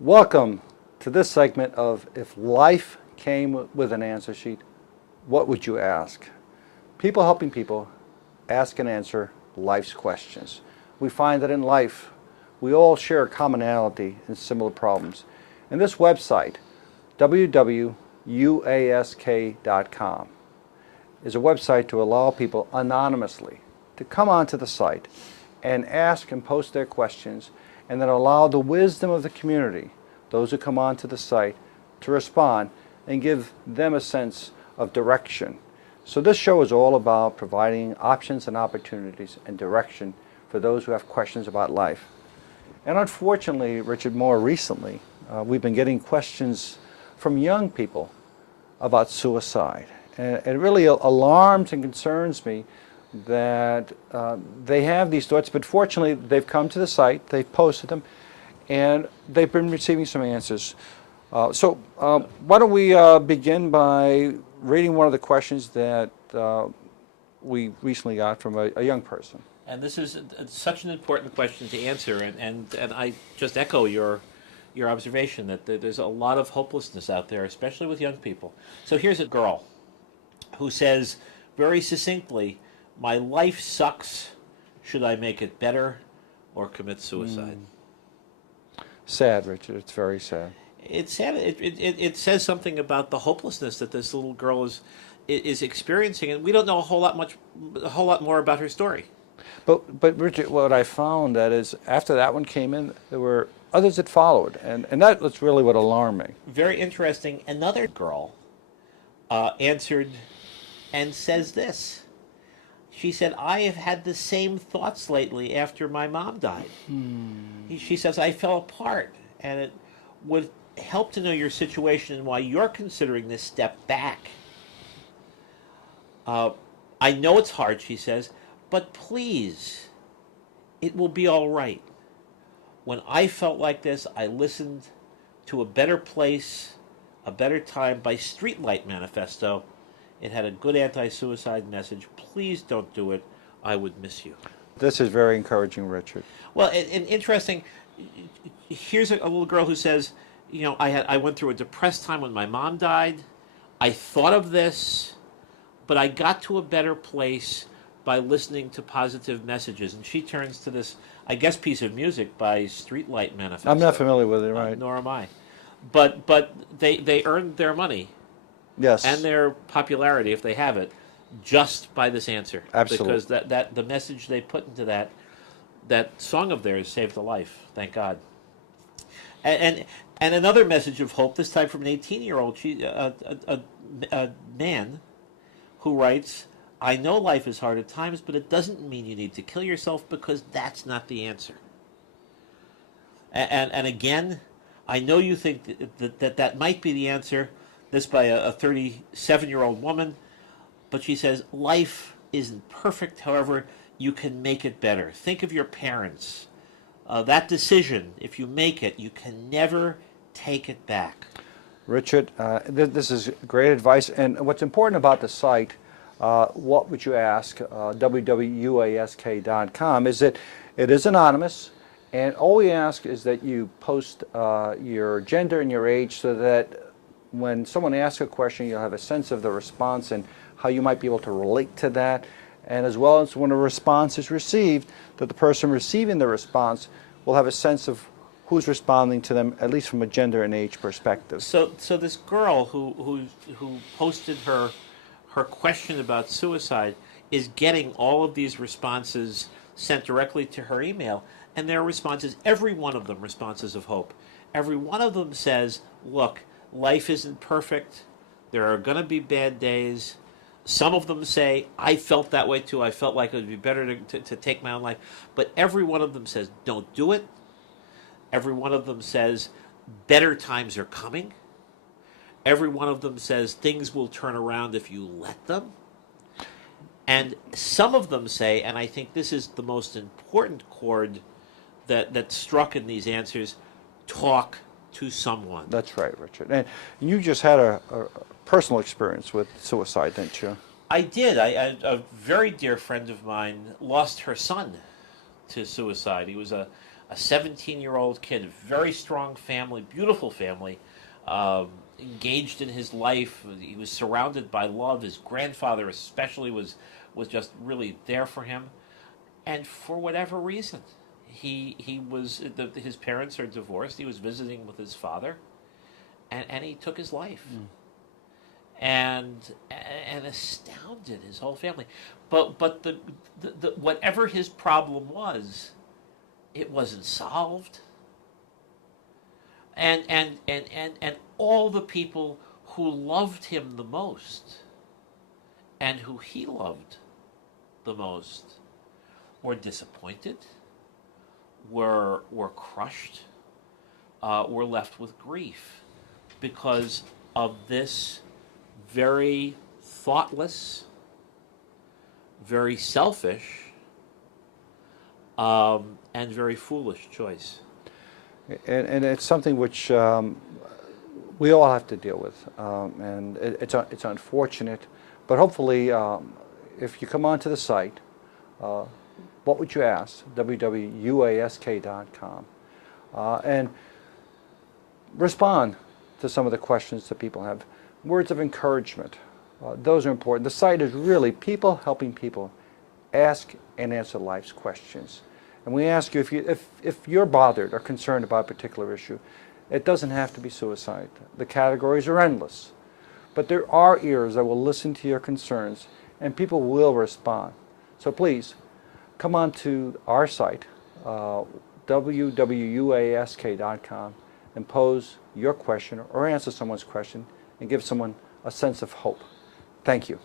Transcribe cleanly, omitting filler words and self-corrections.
Welcome to this segment of If Life Came with an Answer Sheet, What Would You Ask? People helping people ask and answer life's questions. We find that in life, we all share a commonality in similar problems. And this website, www.uask.com, is a website to allow people anonymously to come onto the site and ask and post their questions, and then allow the wisdom of the community, those who come onto the site, to respond and give them a sense of direction. So this show is all about providing options and opportunities and direction for those who have questions about life. And unfortunately, Richard, more recently, we've been getting questions from young people about suicide. And it really alarms and concerns me that they have these thoughts, but fortunately they've come to the site, they've posted them, and they've been receiving some answers. So why don't we begin by reading one of the questions that we recently got from a young person. And this is such an important question to answer, and I just echo your observation that there's a lot of hopelessness out there, especially with young people. So here's a girl who says very succinctly, "My life sucks. Should I make it better or commit suicide?" Sad, Richard. It's very sad. It's sad. It says something about the hopelessness that this little girl is experiencing, and we don't know a whole lot more about her story. But Richard, what I found that is after that one came in, there were others that followed, and that was really what alarmed me. Very interesting. Another girl answered and says this. She said, "I have had the same thoughts lately after my mom died." She says, "I fell apart, and it would help to know your situation and why you're considering this step back. I know it's hard," she says, "but please, it will be all right. When I felt like this, I listened to A Better Place, A Better Time by Streetlight Manifesto. It had a good anti-suicide message. Please don't do it. I would miss you." This is very encouraging, Richard. Well, and interesting, here's a little girl who says, I went through a depressed time when my mom died. I thought of this, but I got to a better place by listening to positive messages. And she turns to this, I guess, piece of music by Streetlight Manifesto. I'm not familiar with it, right? Nor am I. But they earned their money. Yes. And their popularity, if they have it, just by this answer. Absolutely. Because that the message they put into that song of theirs saved a life. Thank God. And another message of hope, this time from an 18-year-old, a man who writes, "I know life is hard at times, but it doesn't mean you need to kill yourself, because that's not the answer." And again, I know you think that might be the answer. This by a 37-year-old woman, but she says, "Life isn't perfect. However, you can make it better. Think of your parents. That decision, if you make it, you can never take it back." Richard, this is great advice. And what's important about the site, What Would You Ask, www.uask.com, is that it is anonymous. And all we ask is that you post your gender and your age so that when someone asks a question, you'll have a sense of the response and how you might be able to relate to that. And as well as when a response is received, that the person receiving the response will have a sense of who's responding to them, at least from a gender and age perspective. So this girl who posted her question about suicide is getting all of these responses sent directly to her email, and their responses, every one of them, responses of hope. Every one of them says, "Look, life isn't perfect. There are going to be bad days." Some of them say, "I felt that way too. I felt like it would be better to take my own life." But every one of them says, "Don't do it." Every one of them says, "Better times are coming." Every one of them says, "Things will turn around if you let them." And some of them say, and I think this is the most important chord that struck in these answers, "Talk to someone." That's right, Richard. And you just had a personal experience with suicide, didn't you? I did. A very dear friend of mine lost her son to suicide. He was a a 17-year-old kid, very strong family, beautiful family, engaged in his life. He was surrounded by love. His grandfather especially was just really there for him. And for whatever reason, his parents are divorced. He was visiting with his father, and he took his life. And astounded his whole family. But the whatever his problem was, it wasn't solved. And all the people who loved him the most and who he loved the most were disappointed, were crushed, were left with grief because of this very thoughtless, very selfish, and very foolish choice. And it's something which we all have to deal with, and it's unfortunate, but hopefully, if you come onto the site, what would you ask? www.uask.com, and respond to some of the questions that people have. Words of encouragement, those are important. The site is really people helping people ask and answer life's questions. And we ask you, if you're bothered or concerned about a particular issue, it doesn't have to be suicide. The categories are endless. But there are ears that will listen to your concerns, and people will respond. So please, come on to our site, www.uask.com, and pose your question or answer someone's question and give someone a sense of hope. Thank you.